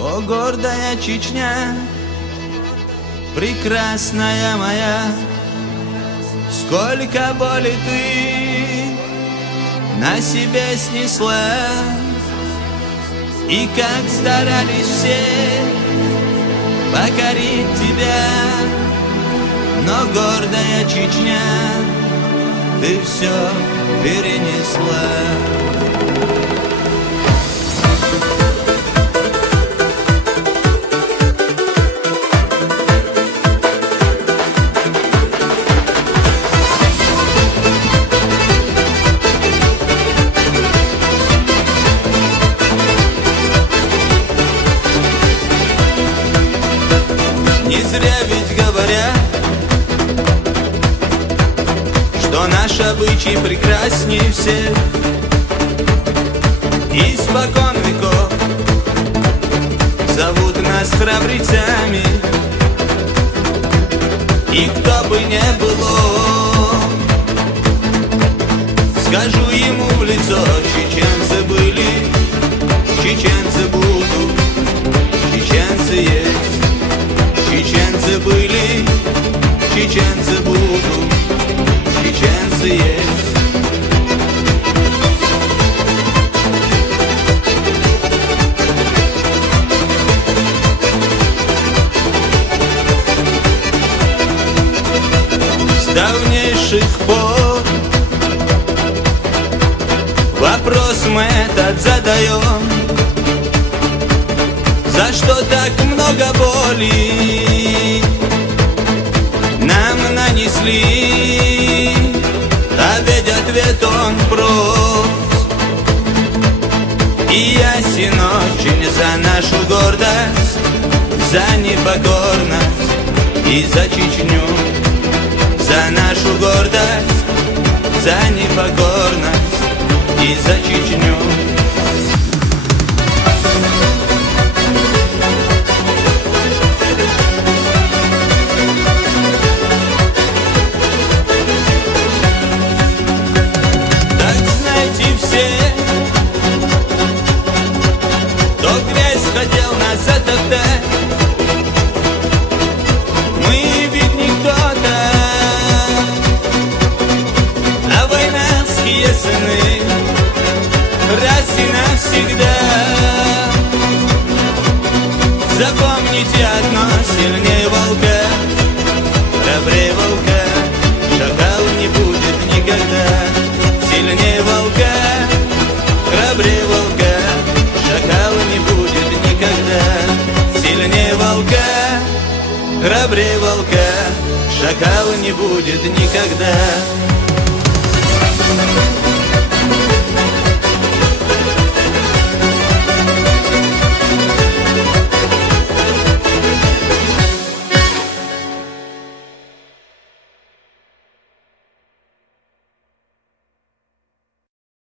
О, гордая Чечня, прекрасная моя, сколько боли ты на себе снесла, и как старались все покорить тебя, но гордая Чечня, ты все перенесла. Не зря ведь говорят, что наш обычай прекрасней всех. Испокон веков зовут нас храбрецами, и кто бы не было, скажу ему в лицо: чеченцы были, чеченцы будут, чеченцы есть. Чеченцы были, чеченцы будут, чеченцы есть. С давнейших пор вопрос мы этот задаем: за что так много боли нам нанесли? А ведь ответ он прост и ясен очень: за нашу гордость, за непокорность и за Чечню. За нашу гордость, за непокорность и за Чечню. Хотел нас затоптать, мы ведь не кто-то, а войнарские сыны, раз и навсегда. Запомните одно: сильнее волка, храбрее волка, шакала не будет никогда. Сильнее волка, храбрее волка, шакала не будет никогда. Сильнее волка, храбрее волка, шакала не будет никогда.